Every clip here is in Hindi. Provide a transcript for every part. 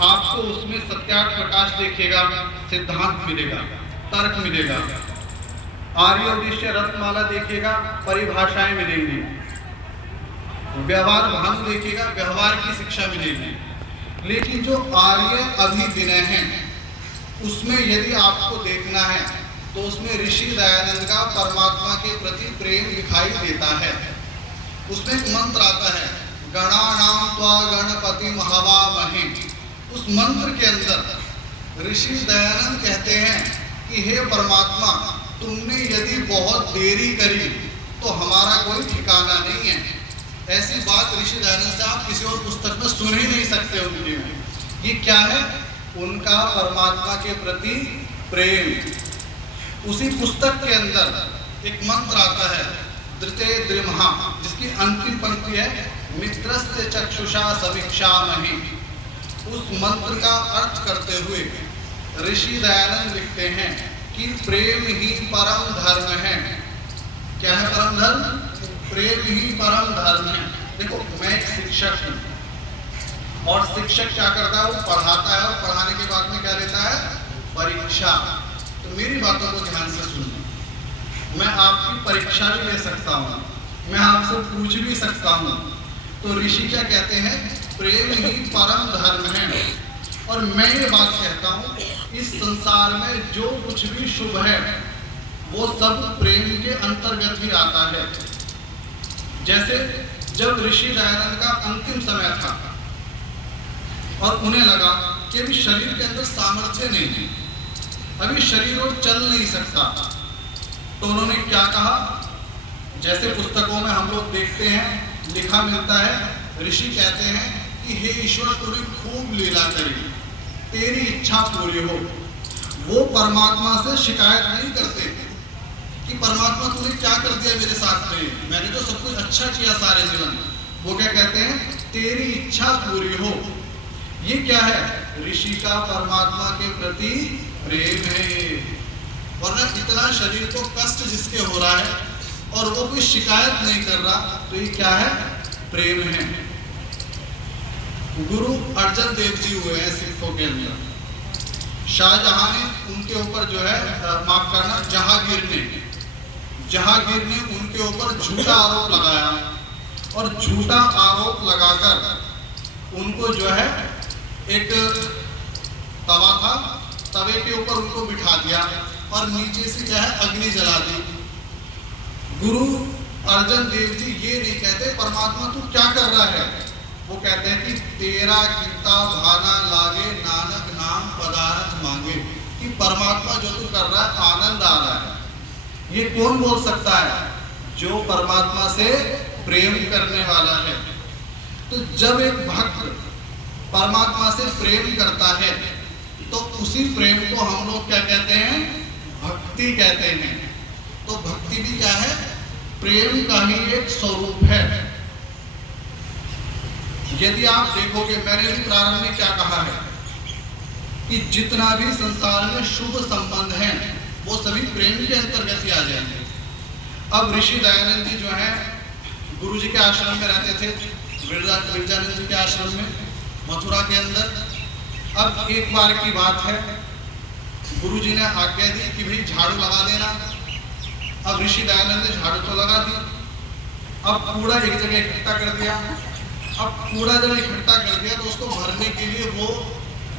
आपको उसमें सत्यार्थ प्रकाश देखेगा, सिद्धांत मिलेगा, तर्क मिलेगा। आर्योदीश्य रत्नमाला देखेगा, परिभाषाएं मिलेंगी। व्यवहार भानु देखेगा, व्यवहार की शिक्षा मिलेगी। लेकिन जो आर्य अभिविनय है उसमें यदि आपको देखना है तो उसमें ऋषि दयानंद का परमात्मा के प्रति प्रेम दिखाई देता है। उसमें एक मंत्र आता है, गणानां त्वा गणपति हवामहे। उस मंत्र के अंदर ऋषि दयानंद कहते हैं कि हे परमात्मा, तुमने यदि बहुत देरी करी तो हमारा कोई ठिकाना नहीं है। ऐसी बात ऋषि दयानंद से आप किसी और पुस्तक में सुन ही नहीं सकते उनके में। ये क्या है? उनका परमात्मा के प्रति प्रेम। उसी पुस्तक के अंदर एक मंत्र आता है, धृते द्रिमहा, जिसकी अंतिम पंक्ति है, मित्रस्य चक्षुषा समीक्षामहि। उस मंत्र का अर्थ करते हुए ऋषि दयानंद लिखते हैं कि प्रेम ही परम धर्म है। क्या है परम धर्म? प्रेम ही परम धर्म है। देखो, मैं एक शिक्षक हूँ और शिक्षक क्या करता है? वो पढ़ाता है और पढ़ाने के बाद में क्या लेता है? परीक्षा। तो मेरी बातों को ध्यान से सुनो। मैं आपकी परीक्षा भी ले सकता हूँ, मैं आपसे पूछ भी सकता हूँ। तो ऋषि क्या कहते हैं? प्रेम ही परम धर्म है। और मैं ये बात कहता हूँ, इस संसार में जो कुछ भी शुभ है वो सब प्रेम के अंतर्गत ही आता है। जैसे जब ऋषि दयानंद का अंतिम समय था और उन्हें लगा कि अभी शरीर के अंदर सामर्थ्य नहीं है, अभी शरीर और चल नहीं सकता, तो उन्होंने क्या कहा? जैसे पुस्तकों में हम लोग देखते हैं, लिखा मिलता है, ऋषि कहते हैं कि हे ईश्वर, तूने खूब लीला करी, तेरी इच्छा पूरी हो। वो परमात्मा से शिकायत नहीं करते कि परमात्मा तूने क्या कर दिया मेरे साथ में, मैंने तो सब कुछ अच्छा किया सारे जीवन। वो क्या कहते हैं? तेरी इच्छा पूरी हो। ये क्या है? ऋषि का परमात्मा के प्रति प्रेम है। वरना इतना शरीर को कष्ट जिसके हो रहा है और वो कोई शिकायत नहीं कर रहा, तो ये क्या है? प्रेम है। गुरु अर्जन देव जी हुए हैं सिखों के अंदर। शाहजहां ने उनके ऊपर जो है, माफ करना, जहांगीर ने उनके ऊपर झूठा आरोप लगाया और झूठा आरोप लगाकर उनको जो है, एक तवा था, तवे के ऊपर उनको बिठा दिया और नीचे से क्या है, अग्नि जला दी। गुरु अर्जन देव जी ये नहीं कहते परमात्मा तू क्या कर रहा है, वो कहते हैं कि तेरा कीता भाना लागे, नानक नाम पदार्थ मांगे। कि परमात्मा जो तू कर रहा है, आनंद आ रहा है। ये कौन बोल सकता है? जो परमात्मा से प्रेम करने वाला है। तो जब एक भक्त परमात्मा से प्रेम करता है तो उसी प्रेम को हम लोग क्या कहते हैं? भक्ति कहते हैं। तो भक्ति भी क्या है? प्रेम का ही एक स्वरूप है। यदि आप देखोगे, मैंने भी प्रारंभ में क्या कहा है कि जितना भी संसार में शुभ संबंध है वो सभी प्रेम के अंतर्गत ही आ जाएंगे। अब ऋषि दयानंद जी जो है, गुरु जी के आश्रम में रहते थे, विरजानंद जी के आश्रम में मथुरा के अंदर। अब एक बार की बात है, गुरु जी ने आज्ञा दी कि भाई झाड़ू लगा देना। अब ऋषि दयानंद ने झाड़ू तो लगा दी, अब कूड़ा एक जगह इकट्ठा कर दिया। अब कूड़ा जब इकट्ठा कर दिया तो उसको भरने के लिए वो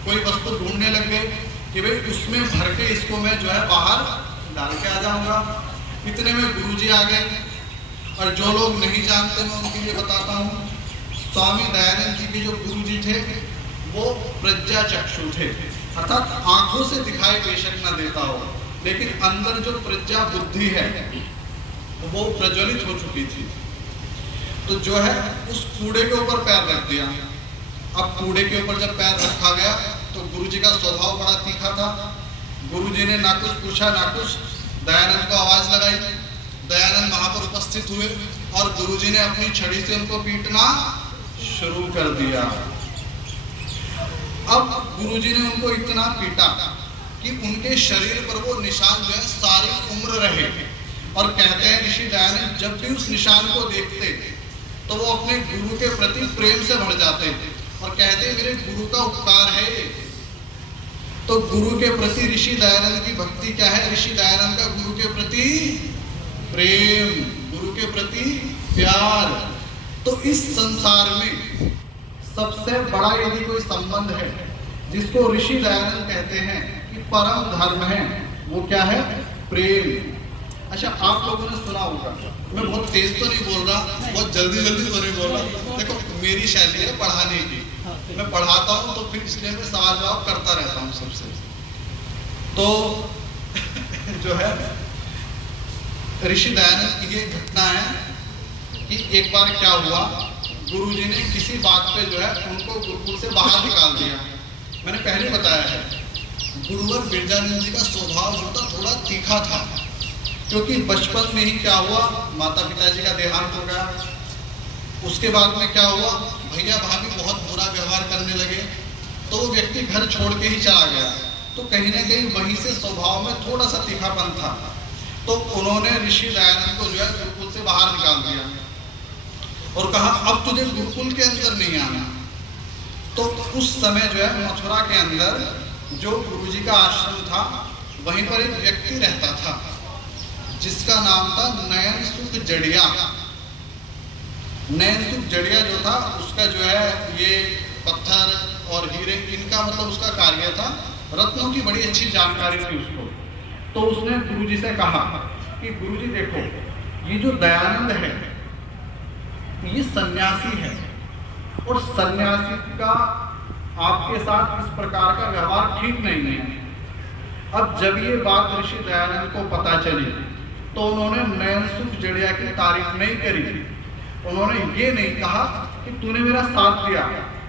कोई वस्तु ढूंढने लग गए कि भाई उसमें भर के इसको मैं जो है बाहर डाल के आ जाऊंगा। इतने में गुरुजी आ गए। और जो लोग नहीं जानते मैं उनके लिए बताता हूँ, स्वामी दयानंद जी के जो गुरुजी थे वो प्रज्ञा चक्षु थे, अर्थात आंखों से दिखाई बेशक न देता हो, लेकिन अंदर जो प्रज्ञा बुद्धि है वो प्रज्वलित हो चुकी थी। तो जो है उस कूड़े के ऊपर पैर रख दिया। अब कूड़े के ऊपर जब पैर रखा गया तो गुरुजी का स्वभाव बड़ा तीखा था। गुरुजी ने ना कुछ पूछा ना कुछ, दयानंद को आवाज लगाई। दयानंद वहां पर उपस्थित हुए और गुरुजी ने अपनी छड़ी से उनको पीटना शुरू कर दिया। अब गुरुजी ने उनको इतना पीटा कि उनके शरीर पर वो निशान जो है सारी उम्र रहे। और कहते हैं ऋषि दयानंद जब भी उस निशान को देखते तो वो अपने गुरु के प्रति प्रेम से भर जाते और कहते मेरे गुरु का उपकार है ये। तो गुरु के प्रति ऋषि दयानंद की भक्ति क्या है? ऋषि दयानंद का गुरु के प्रति प्रेम, गुरु के प्रति प्यार। तो इस संसार में सबसे बड़ा यदि कोई संबंध है जिसको ऋषि दयानंद कहते हैं कि परम धर्म है, वो क्या है? प्रेम। अच्छा, आप लोगों ने सुना होगा, मैं बहुत तेज तो नहीं बोल रहा, बहुत जल्दी जल्दी तो नहीं बोल रहा। देखो मेरी शैली है पढ़ाने की, मैं पढ़ाता हूँ तो फिर इसलिए मैं सवाल जवाब करता रहता हूँ सबसे। तो जो है ऋषि दयानंद की ये घटना है कि एक बार क्या हुआ, गुरुजी ने किसी बात पे जो है उनको गुरुकुल से बाहर निकाल दिया। मैंने पहले बताया है, गुरुवर बिरजानंद जी का स्वभाव होता थोड़ा तीखा था, क्योंकि बचपन में ही क्या हुआ, माता पिताजी का देहांत हो गया। उसके बाद में क्या हुआ, भैया भाभी बहुत बुरा व्यवहार करने लगे, तो वो व्यक्ति घर छोड़ के ही चला गया। तो कहीं ना कहीं वहीं से स्वभाव में थोड़ा सा तीखापन था। तो उन्होंने ऋषि दयानंद को जो है गुरुकुल से बाहर निकाल दिया और कहा अब तुझे गुरुकुल के अंदर नहीं आना। तो उस समय जो है मथुरा के अंदर जो गुरुजी का आश्रम था, वहीं पर एक व्यक्ति रहता था जिसका नाम था नयन सुख जड़िया। नयन सुख जड़िया जो था, उसका जो है ये पत्थर और हीरे इनका मतलब उसका कार्य था, रत्नों की बड़ी अच्छी जानकारी थी उसको। तो उसने गुरुजी से कहा कि गुरुजी देखो, ये जो दयानंद है ये सन्यासी है और सन्यासी का आपके साथ इस प्रकार का व्यवहार ठीक नहीं है। अब जब ये बात ऋषि दयानंद को पता चली तो उन्होंने नयन सुख जड़िया की तारीफ नहीं करी। उन्होंने ये नहीं कहा कि तूने मेरा साथ दिया,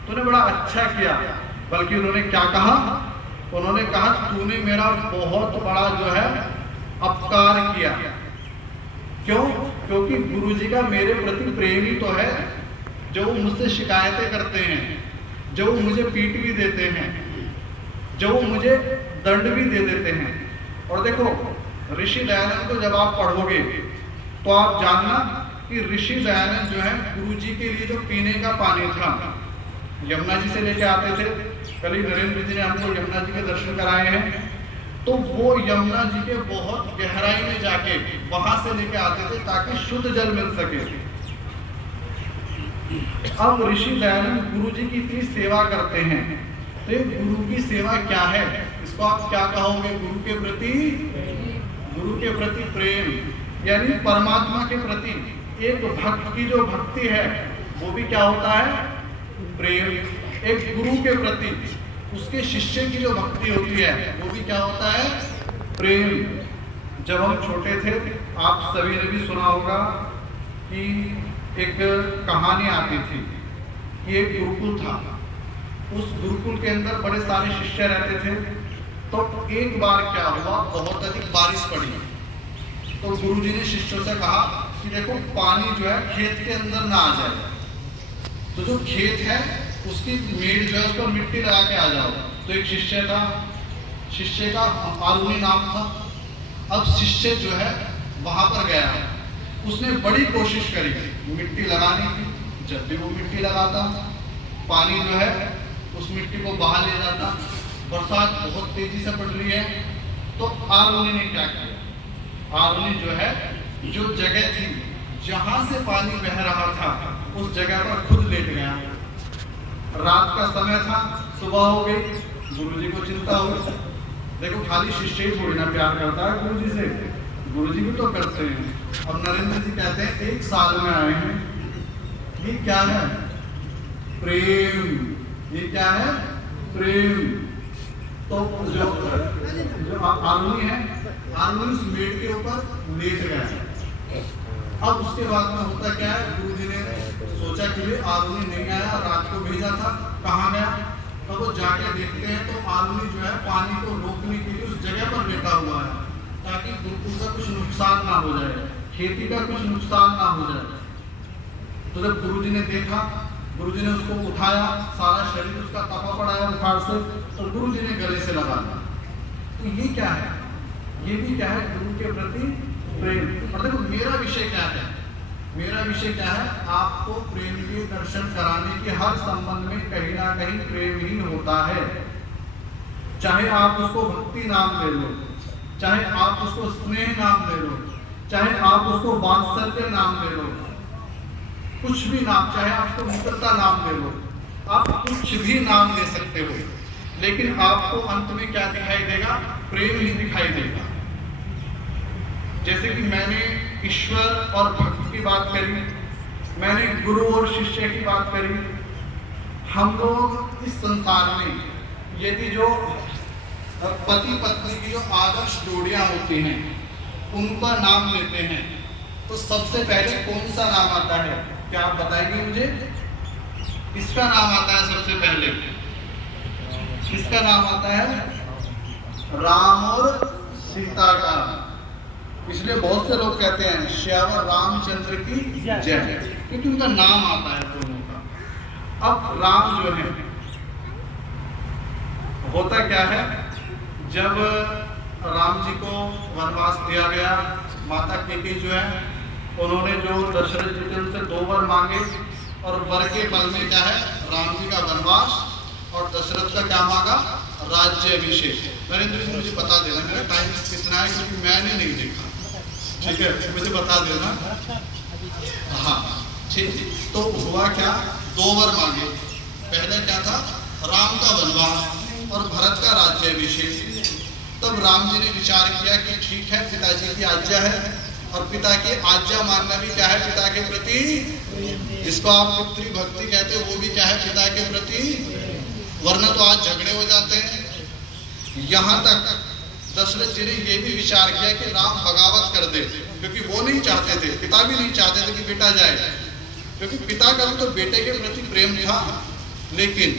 तूने बड़ा अच्छा किया, बल्कि उन्होंने क्या कहा, उन्होंने कहा तूने मेरा बहुत बड़ा जो है अपकार किया। क्यों? क्योंकि गुरुजी का मेरे प्रति प्रेम ही तो है, जो मुझसे शिकायतें करते हैं, जो मुझे पीट भी देते हैं, जो मुझे दंड भी दे देते हैं। और देखो ऋषि दयानंद को जब आप पढ़ोगे तो आप जानना कि ऋषि दयानंद जो है गुरुजी के लिए जो पीने का पानी था यमुना जी से लेके आते थे। कल ही नरेंद्र जी ने हमको यमुना जी के दर्शन कराए हैं। तो वो यमुना जी के बहुत गहराई में जाके वहां से लेके आते थे ताकि शुद्ध जल मिल सके। अब ऋषि दयानंद गुरु जी की इतनी सेवा करते हैं, तो ये गुरु की सेवा क्या है, इसको आप क्या कहोगे? गुरु के प्रति प्रेम, यानी परमात्मा के प्रति एक भक्त की जो भक्ति है वो भी क्या होता है? प्रेम। एक गुरु के प्रति उसके शिष्य की जो भक्ति होती है वो भी क्या होता है? प्रेम। जब हम छोटे थे आप सभी ने भी सुना होगा कि एक कहानी आती थी कि एक गुरुकुल था, उस गुरुकुल के अंदर बड़े सारे शिष्य रहते थे। तो एक बार क्या हुआ, बहुत अधिक बारिश पड़ी, तो गुरुजी ने शिष्यों से कहा कि देखो पानी जो है खेत के अंदर ना आ जाए, तो जो खेत है उसकी मेड़ जो है उस पर मिट्टी लगा के आ जाओ। तो एक शिष्य था, शिष्य का आरुणि नाम था। अब शिष्य जो है वहां पर गया, उसने बड़ी कोशिश करी मिट्टी लगाने की। जब भी वो मिट्टी लगाता पानी जो है उस मिट्टी को बहा ले जाता। बरसात बहुत तेजी से पड़ रही है, तो आरुणि ने क्या किया, आरुणि जो है जो जगह थी जहां से पानी बह रहा था उस जगह पर खुद लेट गया। रात का समय था, सुबह हो गई, गुरुजी को चिंता हुई। देखो खाली शिष्य ही थोड़ी ना प्यार करता है गुरुजी से, गुरुजी भी तो करते हैं। अब नरेंद्र जी कहते हैं 1 साल में आए हैं, ये क्या है? प्रेम। ये क्या है? प्रेम। तो जो आरुणि है, आरुणि उस मेड़ के ऊपर लेट गया। अब उसके बाद में होता क्या है, गुरुजी ने सोचा कि ये आरुणि नहीं आया, रात को भेजा था, कहाँ गया? तो वो जाके देखते हैं तो आरुणि जो है पानी को रोकने के लिए उस जगह पर लेटा हुआ है ताकि गुरुकुल का कुछ नुकसान ना हो जाए, खेती का कुछ नुकसान ना हो जाए। तो जब गुरुजी ने देखा, गुरुजी ने उसको उठाया, सारा शरीर उसका तपा पड़ा है बुखार से, तो गुरुजी ने गले से लगा दिया। तो ये क्या है? ये भी क्या है? गुरु के प्रति प्रेम। और देखो मेरा विषय क्या है, मेरा विषय क्या है, आपको प्रेम के दर्शन कराने के हर संबंध में कहीं ना कहीं प्रेम ही होता है। चाहे आप उसको भक्ति नाम ले लो, चाहे आप उसको स्नेह नाम ले लो, चाहे आप उसको वात्सल्य नाम ले लो, कुछ भी नाम, चाहे आप उसको मित्रता नाम ले लो, आप कुछ भी नाम ले सकते हो, लेकिन आपको अंत में क्या दिखाई देगा, प्रेम ही दिखाई देगा। जैसे कि मैंने ईश्वर और भक्त की बात करी, मैंने गुरु और शिष्य की बात करी। हम लोग इस संसार में यदि जो पति पत्नी की जो आदर्श जोड़ियां होती हैं उनका नाम लेते हैं तो सबसे पहले कौन सा नाम आता है, क्या आप बताएंगे मुझे? किसका नाम आता है सबसे पहले? किसका नाम आता है? राम और सीता का। इसलिए बहुत से लोग कहते हैं श्यावर रामचंद्र की जय, क्योंकि उनका नाम आता है दोनों का। अब राम जो है, होता क्या है, जब राम जी को वनवास दिया गया, माता केकई जो है उन्होंने जो दशरथ जी के उनसे 2 वर मांगे और वर के बल में क्या है, राम जी का वनवास और दशरथ का क्या मांगा, राज्य अभिषेक। नरेंद्र जी मुझे बता देना मेरा टाइम कितना है, क्योंकि मैंने नहीं देखा, ठीक है, मुझे बता देना। हाँ ठीक। तो हुआ क्या, 2 वर मांगे। पहले क्या था, राम का वनवास और भरत का राज्य अभिषेक। तब राम जी ने विचार किया कि ठीक है, पिताजी की आज्ञा है, और पिता की आज्ञा मानना भी क्या है, पिता के प्रति, जिसको आप पितृ भक्ति कहते हो, वो भी क्या है, पिता के प्रति। वरना तो आज झगड़े हो जाते हैं। यहाँ तक दशरथ जी ने ये भी विचार किया कि राम बगावत कर दे, क्योंकि वो नहीं चाहते थे, पिता भी नहीं चाहते थे कि बेटा जाए, क्योंकि पिता का तो बेटे के प्रति प्रेम था, लेकिन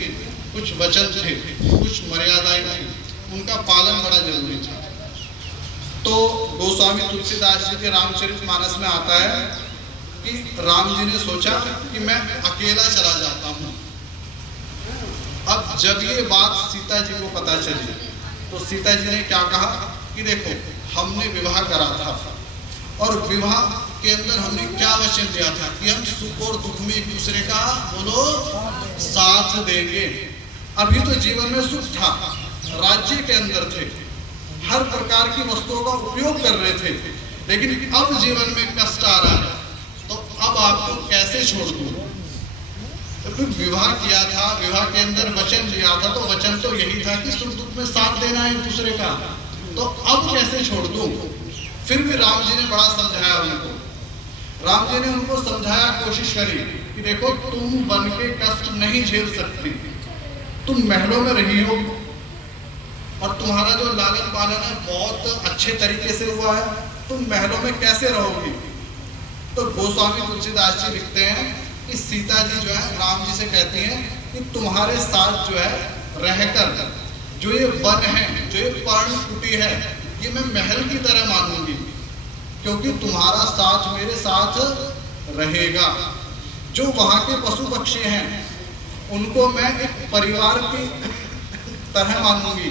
कुछ वचन थे, कुछ मर्यादाएं थी, उनका पालन बड़ा जरूरी था। तो गोस्वामी तुलसीदास जी के रामचरितमानस में आता है कि राम जी ने सोचा कि मैं अकेला चला जाता हूँ। अब जब ये बात सीता जी को पता चली तो सीता जी ने क्या कहा कि देखो, हमने विवाह करा था और विवाह के अंदर हमने क्या वचन दिया था कि हम सुख और दुख में एक दूसरे का बोलो साथ देंगे। अभी तो जीवन में सुख था, राज्य के अंदर थे, हर प्रकार की वस्तुओं का उपयोग कर रहे थे, लेकिन अब जीवन में कष्ट आ रहा है, तो अब आपको कैसे छोड़ दूं? तो विवाह किया था, विवाह के अंदर वचन लिया था, तो वचन तो यही था कि सुख दुख में साथ देना है एक दूसरे का, तो अब कैसे छोड़ दूं? फिर भी राम जी ने बड़ा समझाया उनको। राम जी ने उनको समझाया, कोशिश करी कि देखो, तुम वन के कष्ट नहीं झेल सकती, तुम महलों में रही हो और तुम्हारा जो लालन पालन है बहुत अच्छे तरीके से हुआ है, तुम महलों में कैसे रहोगी? तो गोस्वामी तुलसीदास जी लिखते हैं कि सीता जी जो है राम जी से कहती हैं कि तुम्हारे साथ जो है रहकर जो ये वन है, जो ये पर्णकुटी है, ये मैं महल की तरह मानूंगी, क्योंकि तुम्हारा साथ मेरे साथ रहेगा। जो वहाँ के पशु पक्षी हैं उनको मैं एक परिवार की तरह मानूंगी,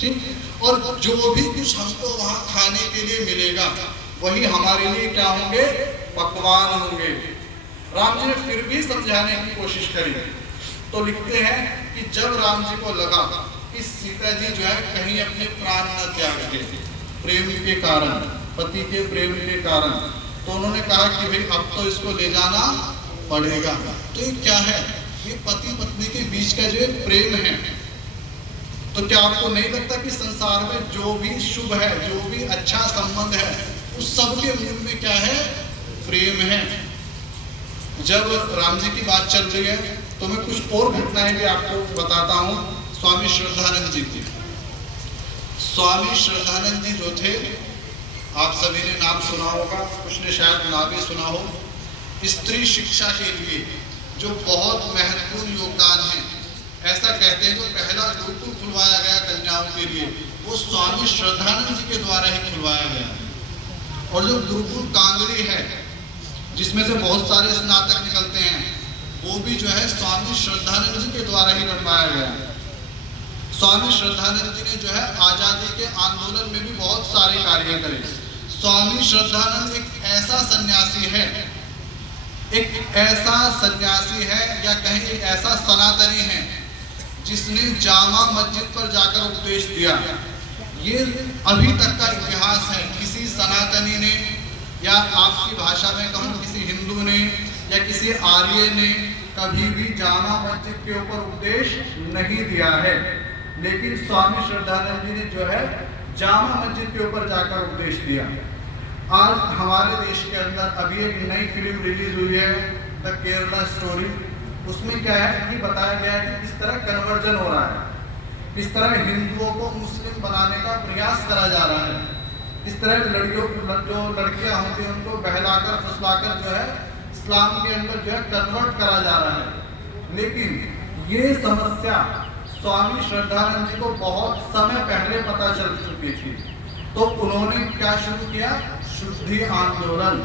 ठीक, और जो भी कुछ हमको वहाँ खाने के लिए मिलेगा वही हमारे लिए क्या होंगे, पकवान होंगे। राम जी ने फिर भी समझाने की कोशिश करी, तो लिखते हैं कि जब राम जी को लगा कि सीता जी जो है कहीं अपने प्राण न त्याग दे प्रेम के कारण, पति के प्रेम के कारण, तो उन्होंने कहा कि भाई अब तो इसको ले जाना पड़ेगा। तो ये क्या है, ये पति पत्नी के बीच का जो प्रेम है। तो क्या आपको नहीं लगता कि संसार में जो भी शुभ है, जो भी अच्छा संबंध है, उस सब के मूल में क्या है, प्रेम है। जब राम जी की बात चल रही है तो मैं कुछ और घटनाएं भी आपको बताता हूँ। स्वामी श्रद्धानंद जी की, स्वामी श्रद्धानंद जी जो थे, आप सभी ने नाम सुना होगा, कुछ ने शायद ना भी सुना हो। स्त्री शिक्षा के लिए जो बहुत महत्वपूर्ण योगदान है, ऐसा कहते हैं जो पहला गुरुकुल खुलवाया गया कन्याओं के लिए, वो स्वामी श्रद्धानंद जी के द्वारा ही खुलवाया गया। और जो गुरुकुल कांगड़ी है, जिसमें से बहुत सारे स्नातक निकलते हैं, वो भी जो है स्वामी श्रद्धानंद जी के द्वारा ही बनवाया गया। स्वामी श्रद्धानंद जी ने जो है आज़ादी के आंदोलन में भी बहुत सारे कार्य करे। स्वामी श्रद्धानंद एक ऐसा सन्यासी है एक ऐसा सन्यासी है या कहीं एक ऐसा सनातनी है जिसने जामा मस्जिद पर जाकर उपदेश दिया। ये अभी तक का इतिहास है। किसी सनातनी ने या आपकी भाषा में कहूँ किसी हिंदू ने या किसी आर्य ने कभी भी जामा मस्जिद के ऊपर उपदेश नहीं दिया है। लेकिन स्वामी श्रद्धानंद जी ने जो है जामा मस्जिद के ऊपर जाकर उपदेश दिया। आज हमारे देश के अंदर अभी एक नई फिल्म रिलीज हुई है द केरला स्टोरी। उसमें क्या है कि बताया गया है कि किस तरह कन्वर्जन हो रहा है, किस तरह हिंदुओं को मुस्लिम बनाने का प्रयास करा जा रहा है, किस तरह लड़कियों जो लड़कियां होती हैं उनको बहलाकर फुसलाकर जो है इस्लाम के अंदर जो है कन्वर्ट करा जा रहा है। लेकिन ये समस्या स्वामी श्रद्धानंद जी को बहुत समय पहले पता चल चुकी थी, तो उन्होंने क्या शुरू किया, शुद्धि आंदोलन।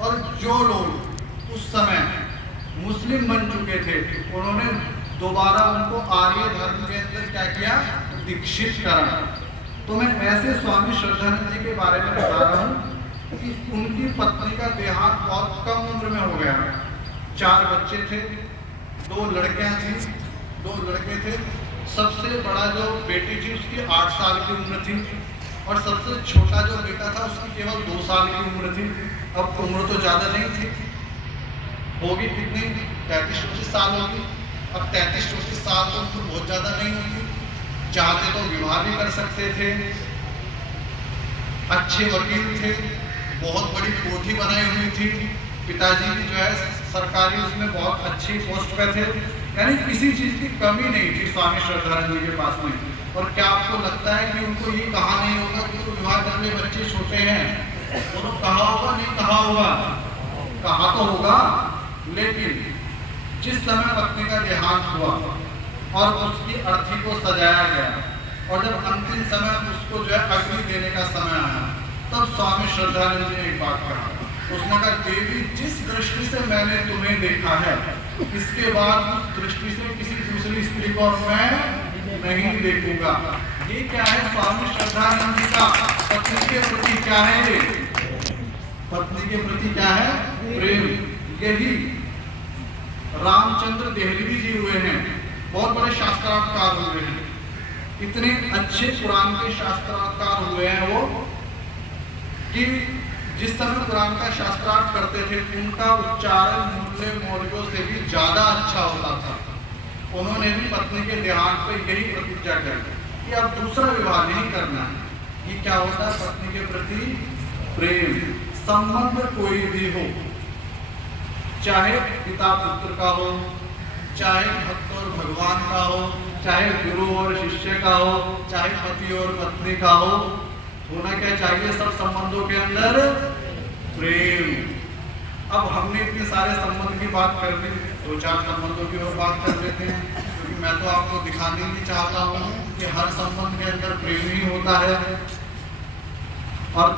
और जो लोग उस समय मुस्लिम बन चुके थे उन्होंने दोबारा उनको आर्य धर्म के अंदर क्या किया, दीक्षित करा। तो मैं ऐसे स्वामी श्रद्धानंद जी के बारे में बता रहा हूँ कि उनकी पत्नी का देहांत बहुत कम उम्र में हो गया। 4 बच्चे थे, 2 लड़कियां थी, 2 लड़के थे। सबसे बड़ा जो बेटी थी उसकी 8 साल की उम्र थी और सबसे छोटा जो बेटा था उसकी केवल 2 साल की उम्र थी। अब उम्र तो ज़्यादा नहीं थी, होगी कितनी, 33-34 साल होगी। अब 33-34 साल तो उम्र बहुत ज़्यादा नहीं होती। चाहते तो विवाह भी कर सकते थे। अच्छे वकील थे, बहुत बड़ी कोठी बनाई हुई थी। पिताजी भी जो है सरकारी उसमें बहुत अच्छी पोस्ट पे थे। यानी किसी चीज़ की कमी नहीं थी स्वामी श्रद्धानंद जी के पास में। और क्या आपको लगता है कि उनको ये कहा नहीं होगा कि उनको विवाह करने बच्चे छोटे हैं? उन्होंने कहा होगा, नहीं कहा होगा? कहा तो होगा। लेकिन जिस समय पत्नी का देहांत हुआ और उसकी अर्थी को सजाया गया और जब अंतिम समय उसको जो है अग्नि देने का समय आया, तब स्वामी श्रद्धानंद जी ने एक बात कहा। उसने कहा, देवी जिस दृष्टि से मैंने तुम्हें देखा है इसके बाद उस दृष्टि से किसी दूसरी स्त्री को मैं नहीं देखूंगा। ये क्या है, स्वामी श्रद्धानंद जी का पत्नी के प्रति क्या है, पत्नी के प्रति क्या है, प्रेम। यही रामचंद्र देहलवी जी हुए हैं, बहुत बड़े शास्त्रार्थकार हुए हैं। इतने अच्छे कुरान के शास्त्रार्थकार हुए हैं वो कि जिस समय कुरान का शास्त्रार्थ करते थे उनका उच्चारण मूल्य मौर्यों से भी ज्यादा अच्छा होता था। उन्होंने भी पत्नी के देहांत पर यही प्रतिज्ञा करी कि अब दूसरा विवाह नहीं करना है। ये क्या होता है, पत्नी के प्रति प्रेम। संबंध कोई भी हो, चाहे पिता पुत्र का हो, चाहे भक्त और भगवान का हो, चाहे गुरु और शिष्य का हो, चाहे पति और पत्नी का हो, होना क्या चाहिए सब संबंधों के अंदर, प्रेम। अब हमने इतने सारे संबंध की बात कर ली, 2-4 संबंधों की और बात कर लेते हैं, क्योंकि मैं तो आपको दिखाने ही चाहता हूँ कि हर संबंध के अंदर प्रेम ही होता है। और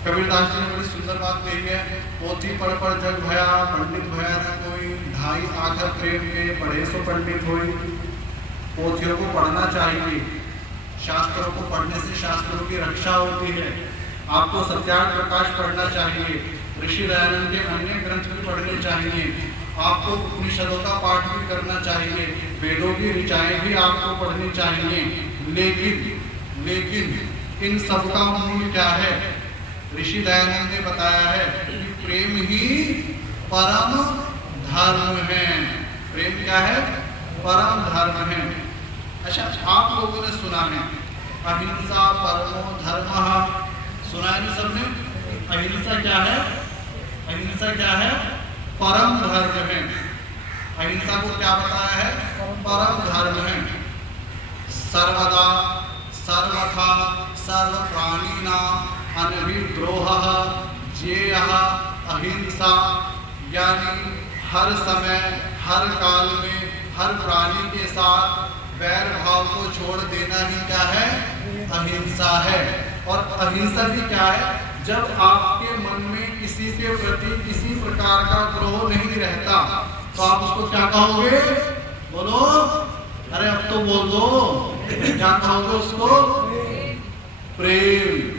कबीरदास जी ने बड़ी सुंदर बात कही है, पोथी पढ़ जग भया, पंडित भया न कोई, ढाई आखर प्रेम के पढ़े सो पंडित होई। पोथियों को पढ़ना चाहिए, शास्त्रों को पढ़ने से शास्त्रों की रक्षा होती है। आपको सत्यार्थ प्रकाश पढ़ना चाहिए, ऋषि दयानंद के अन्य ग्रंथ भी पढ़ने चाहिए, आपको उपनिषदों का पाठ भी करना चाहिए, वेदों की ऋचाएं भी आपको पढ़नी चाहिए। लेकिन इन सब का मूल क्या है, ऋषि दयानंद ने बताया है कि प्रेम ही परम धर्म है। प्रेम क्या है, परम धर्म है। अच्छा, आप लोगों ने सुना है अहिंसा परमो धर्मः, सुना है ना सबने? अहिंसा क्या है, अहिंसा क्या है, परम धर्म है। अहिंसा को क्या बताया है, परम धर्म है। सर्वदा सर्वथा सर्व प्राणिनां अनभिद्रोहः ज्ञेयः अहिंसा, यानी हर समय हर काल में हर प्राणी के साथ वैर भाव को छोड़ देना ही क्या है, अहिंसा है। और अहिंसा भी क्या है, जब आपके मन में किसी के प्रति किसी प्रकार का द्रोह नहीं रहता तो आप उसको क्या कहोगे, बोलो, अरे अब तो बोल दो, क्या कहोगे उसको, प्रेम।